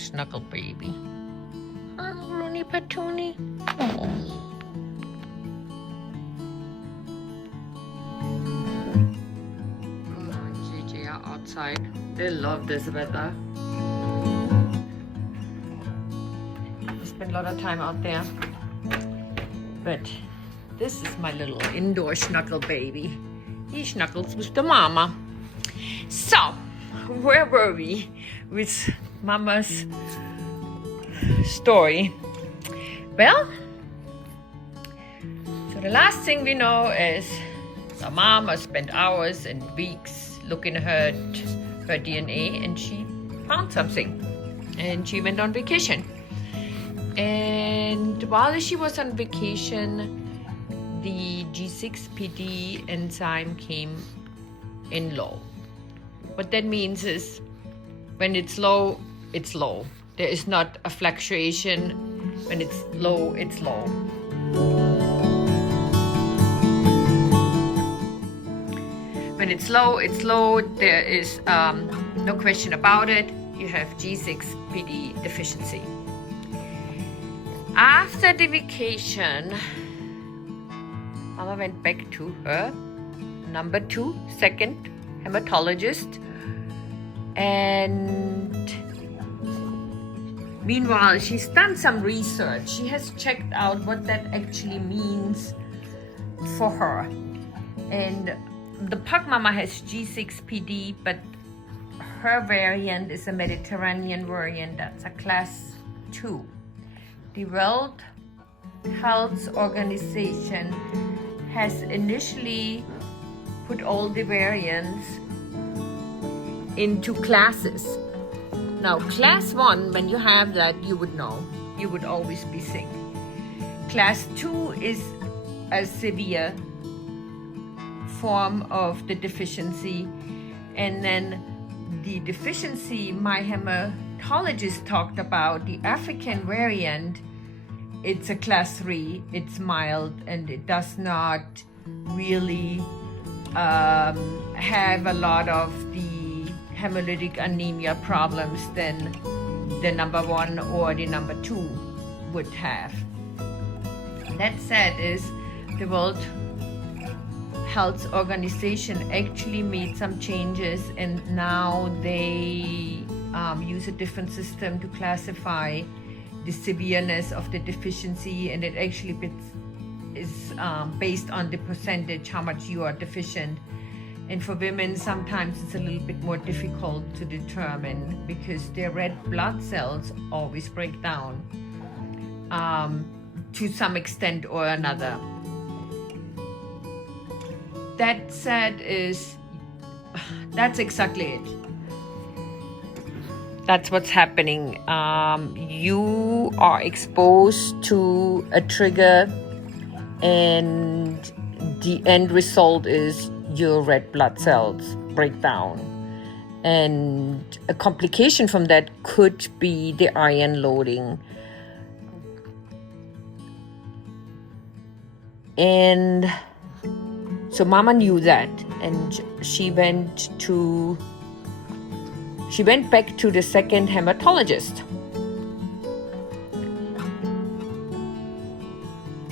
snuggle baby. Huh, Looney Patoonie? Oh. Gigi are outside. They love this weather. Spend a lot of time out there. But this is my little indoor snuggle baby. He snuggles with the mama. So, where were we with Mama's story? Well, so the last thing we know is the mama spent hours and weeks looking at her DNA, and she found something. And she went on vacation. And while she was on vacation, the G6PD enzyme came in low. What that means is when it's low, it's low. There is not a fluctuation. When it's low, it's low. When it's low, it's low. There is no question about it. You have G6PD deficiency. After the vacation, Mama went back to her second hematologist, and meanwhile she's done some research. She has checked out what that actually means for her. And the PugMomma has G6PD, but her variant is a Mediterranean variant. That's a class 2. The World Health Organization has initially put all the variants into classes. Now, class 1, when you have that, you would know. You would always be sick. Class 2 is a severe form of the deficiency. And then the deficiency my hematologist talked about, the African variant, it's a class 3. It's mild and it does not really have a lot of the hemolytic anemia problems than the number 1 or the number 2 would have. That said, is the World Health Organization actually made some changes, and now they use a different system to classify the severeness of the deficiency, and it actually is based on the percentage how much you are deficient. And for women, sometimes it's a little bit more difficult to determine because their red blood cells always break down to some extent or another. That said, that's exactly it. That's what's happening. You are exposed to a trigger, and the end result is your red blood cells break down. And a complication from that could be the iron loading. And so Mama knew that, and she went back to the second hematologist.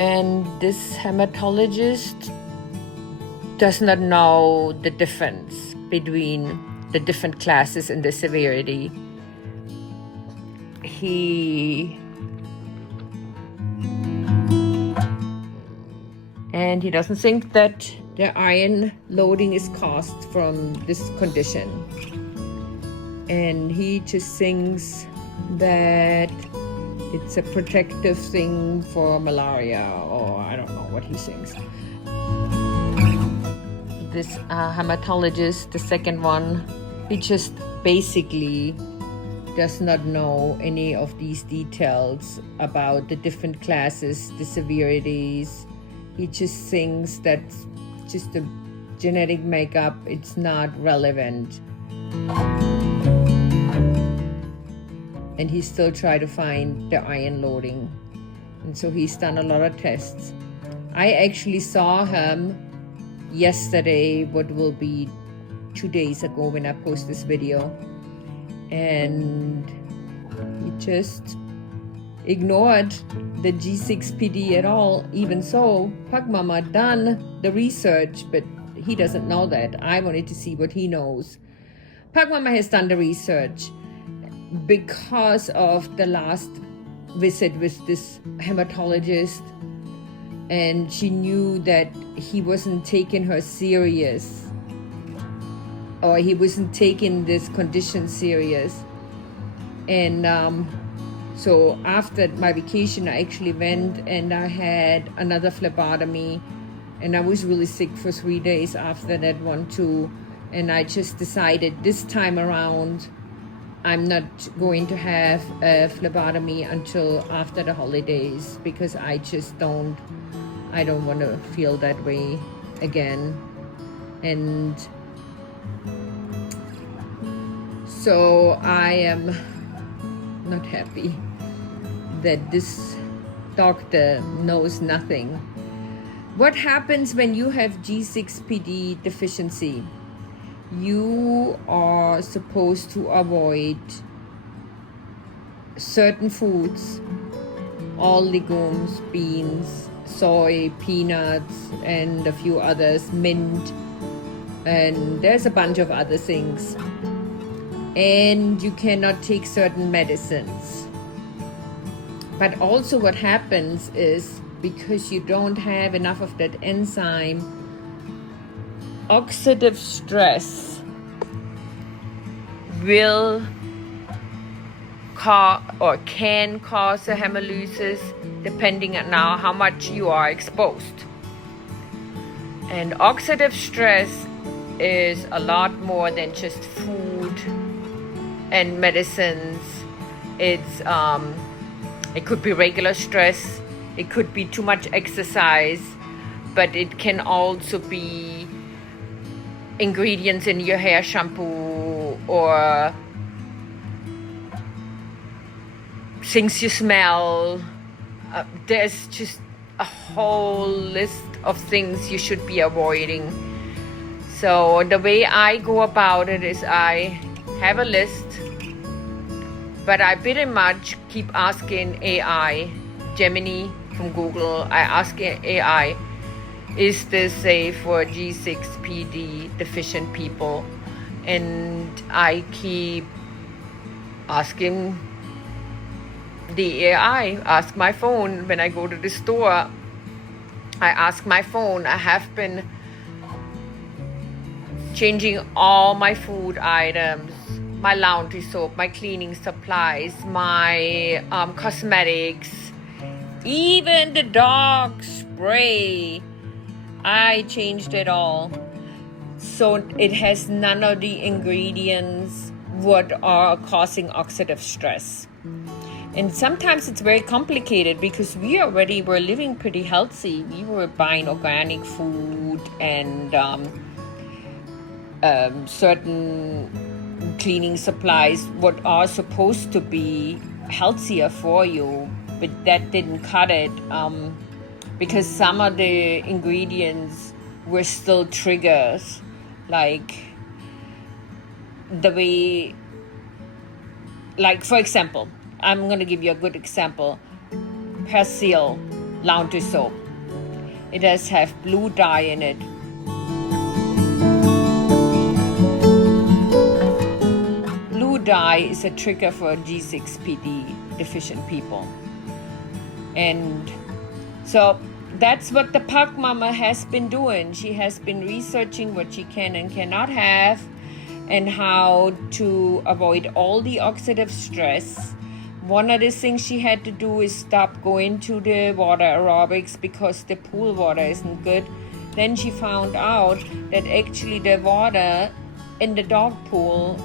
And this hematologist does not know the difference between the different classes and the severity. And he doesn't think that the iron loading is caused from this condition. And he just thinks that it's a protective thing for malaria, or I don't know what he thinks. This hematologist, the second one, he just basically does not know any of these details about the different classes, the severities. He just thinks that just the genetic makeup, it's not relevant. And he still try to find the iron loading. And so he's done a lot of tests. I actually saw him yesterday, what will be 2 days ago when I post this video. And He just ignored the G6PD at all. Even so, PugMomma done the research, but he doesn't know that. I wanted to see what he knows. PugMomma has done the research because of the last visit with this hematologist, and she knew that he wasn't taking her serious, or he wasn't taking this condition serious. And so after my vacation, I actually went and I had another phlebotomy, and I was really sick for 3 days after that one too. And I just decided this time around, I'm not going to have a phlebotomy until after the holidays, because I don't want to feel that way again. And so I am not happy that this doctor knows nothing. What happens when you have G6PD deficiency? You are supposed to avoid certain foods, all legumes, beans, soy, peanuts, and a few others, mint, and there's a bunch of other things. And you cannot take certain medicines. But also what happens is, because you don't have enough of that enzyme, oxidative stress will can cause a hemolysis, depending on now how much you are exposed. And oxidative stress is a lot more than just food and medicines. It's it could be regular stress, it could be too much exercise, but it can also be ingredients in your hair shampoo, or things you smell. There's just a whole list of things you should be avoiding. So the way I go about it is I have a list, but I pretty much keep asking AI, Gemini from Google. I ask AI, is this safe for G6PD deficient people? And I keep asking the AI, ask my phone. When I go to the store, I ask my phone. I have been changing all my food items, my laundry soap, my cleaning supplies, my cosmetics, even the dog spray. I changed it all, so it has none of the ingredients what are causing oxidative stress. And sometimes it's very complicated, because we already were living pretty healthy. We were buying organic food and certain cleaning supplies what are supposed to be healthier for you, but that didn't cut it, because some of the ingredients were still triggers, like the way, like for example, I'm going to give you a good example. Persil laundry soap, it does have blue dye in it. Blue dye is a trigger for G6PD deficient people. And so that's what the PugMomma has been doing. She has been researching what she can and cannot have, and how to avoid all the oxidative stress. One of the things she had to do is stop going to the water aerobics because the pool water isn't good. Then she found out that actually the water in the dog pool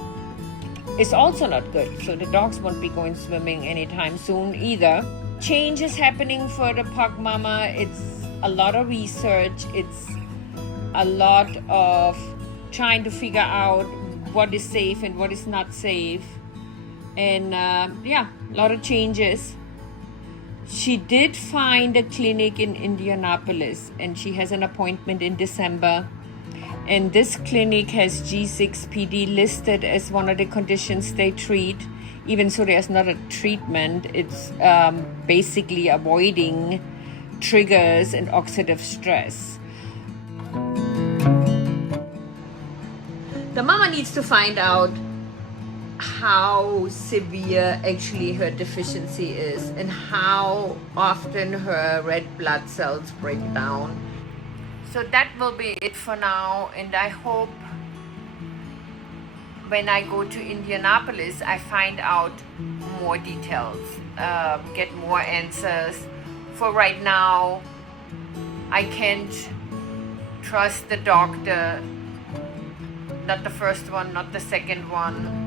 is also not good. So the dogs won't be going swimming anytime soon either. Change is happening for the PugMomma. It's a lot of research. It's a lot of trying to figure out what is safe and what is not safe. And a lot of changes. She did find a clinic in Indianapolis, and she has an appointment in December. And this clinic has G6PD listed as one of the conditions they treat. even so there's not a treatment, it's basically avoiding triggers and oxidative stress. The mama needs to find out how severe actually her deficiency is and how often her red blood cells break down. So that will be it for now, and I hope when I go to Indianapolis I find out more details, get more answers. For right now, I can't trust the doctor, not the first one, not the second one,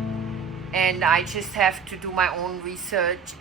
and I just have to do my own research